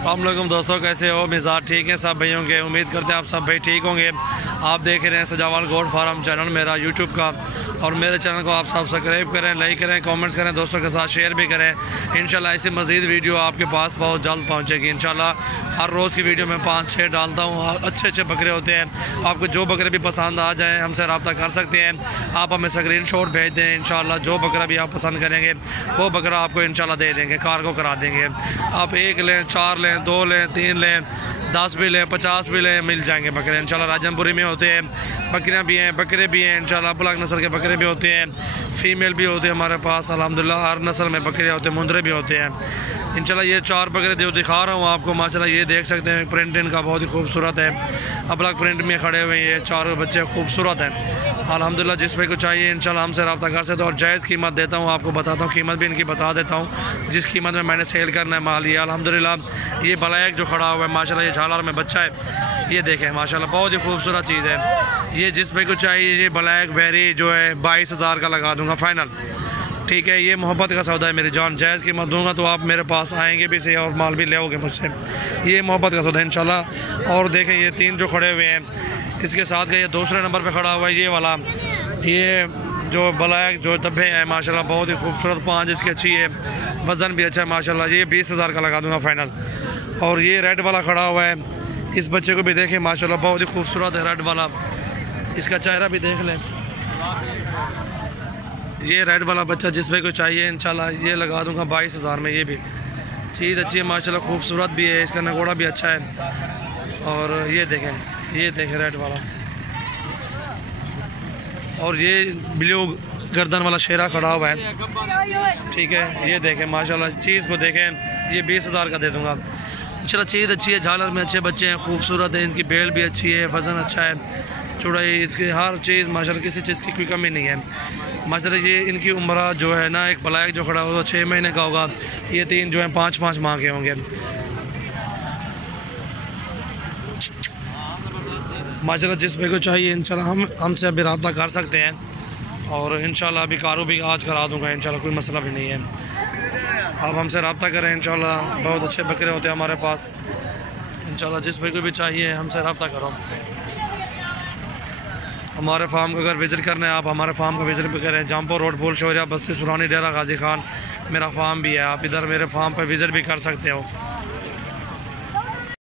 अस्सलाम वालेकुम दोस्तों, कैसे हो? मिजाज ठीक है सब भाइयों के? उम्मीद करते हैं आप सब भाई ठीक होंगे। आप देख रहे हैं सजावाल गोट फार्म चैनल मेरा यूट्यूब का, और मेरे चैनल को आप सब्सक्राइब करें, लाइक करें, कमेंट्स करें, दोस्तों के साथ शेयर भी करें। इंशाल्लाह ऐसी मज़ीद वीडियो आपके पास बहुत जल्द पहुंचेगी इंशाल्लाह। हर रोज़ की वीडियो में 5-6 डालता हूँ। अच्छे अच्छे बकरे होते हैं, आपको जो बकरे भी पसंद आ जाए हमसे रब्ता कर सकते हैं। आप हमें स्क्रीनशॉट भेज दें, इंशाल्लाह जो बकरा भी आप पसंद करेंगे वो बकरा आपको इंशाल्लाह दे देंगे, कार्गो करा देंगे। आप 1 लें, 4 लें, 2 लें, 3 लें, 10 भी लें, 50 भी लें, मिल जाएंगे बकरे इंशाल्लाह। राजमपुरी में होते हैं, बकरियां भी हैं, बकरे भी हैं इंशाल्लाह। ब्लैक नस्ल के बकरे भी होते हैं, फ़ीमेल भी होते हैं हमारे पास अल्हम्दुलिल्लाह। हर नस्ल में बकरे होते हैं, मुंदरे भी होते हैं इंशाल्लाह। ये 4 बकरे जो दिखा रहा हूँ आपको माशाल्लाह, ये देख सकते हैं प्रिंट इनका बहुत ही खूबसूरत है। ब्लैक प्रिंट में खड़े हुए ये 4 बच्चे खूबसूरत हैं अल्हम्दुलिल्लाह। जिस पे को चाहिए इंशाल्लाह हमसे रब्ता कर सकते हो, और जायज़ कीमत देता हूँ आपको, बताता हूँ कीमत भी इनकी बता देता हूँ जिस कीमत में मैंने सेल करना है माल। ये अल्हम्दुलिल्लाह ये ब्लैक जो खड़ा हुआ है माशाल्लाह, ये झालर में बच्चा है, ये देखें माशाल्लाह बहुत ही खूबसूरत चीज़ है। ये जिस पे को चाहिए ये ब्लैक बेरी जो है 22,000 का लगा दूँगा फ़ाइनल, ठीक है। ये मोहब्बत का सौदा है मेरी जान, जायज़ कीमत दूंगा तो आप मेरे पास आएंगे भी सही और माल भी लेओगे मुझसे। ये मोहब्बत का सौदा है इंशाल्लाह। और देखें ये 3 जो खड़े हुए हैं, इसके साथ का ये दूसरे नंबर पे खड़ा हुआ है ये वाला, ये जो ब्लैक जो धब्बे हैं माशाल्लाह बहुत ही खूबसूरत, 5 इसकी अच्छी है, वज़न भी अच्छा है माशाल्लाह। ये 20,000 का लगा दूंगा फ़ाइनल। और ये रेड वाला खड़ा हुआ है, इस बच्चे को भी देखें माशाल्लाह बहुत ही खूबसूरत है रेड वाला, इसका चेहरा भी देख लें। ये रेड वाला बच्चा जिस पे को चाहिए इंशाल्लाह ये लगा दूंगा 22,000 में। ये भी चीज़ अच्छी है माशाल्लाह, खूबसूरत भी है, इसका नगोड़ा भी अच्छा है। और ये देखें रेड वाला, और ये ब्लू गर्दन वाला शेरा खड़ा हुआ है, ठीक है। ये देखें माशाल्लाह, चीज़ को देखें, ये 20,000 का दे दूँगा इंशाल्लाह। चीज़ अच्छी है, झालर में अच्छे बच्चे हैं, खूबसूरत है, इनकी बेल भी अच्छी है, वज़न अच्छा है, चौड़ाई इसकी हर चीज़ माशाल्लाह, किसी चीज़ की कोई कमी नहीं है माशाल्लाह। ये इनकी उम्र जो है ना, एक ब्लैक जो खड़ा होगा 6 महीने का होगा, ये 3 जो हैं 5-5 माह के होंगे माशाल्लाह। जिस पे को चाहिए इंशाल्लाह हमसे अभी रब्ता कर सकते हैं, और इंशाल्लाह अभी कारो भी आज करा दूँगा इंशाल्लाह, कोई मसला भी नहीं है। आप हमसे रब्ता करें इंशाल्लाह, बहुत अच्छे बकरे होते हैं हमारे पास इंशाल्लाह। जिस पे को भी चाहिए हमसे रब्ता करो। हमारे फार्म को अगर विज़िट करना है आप हमारे फार्म को विज़िट भी करें। जामपुर रोड, बुल शौरिया बस्ती, सुरानी, डेरा गाजी खान मेरा फार्म भी है। आप इधर मेरे फार्म पर विज़िट भी कर सकते हो।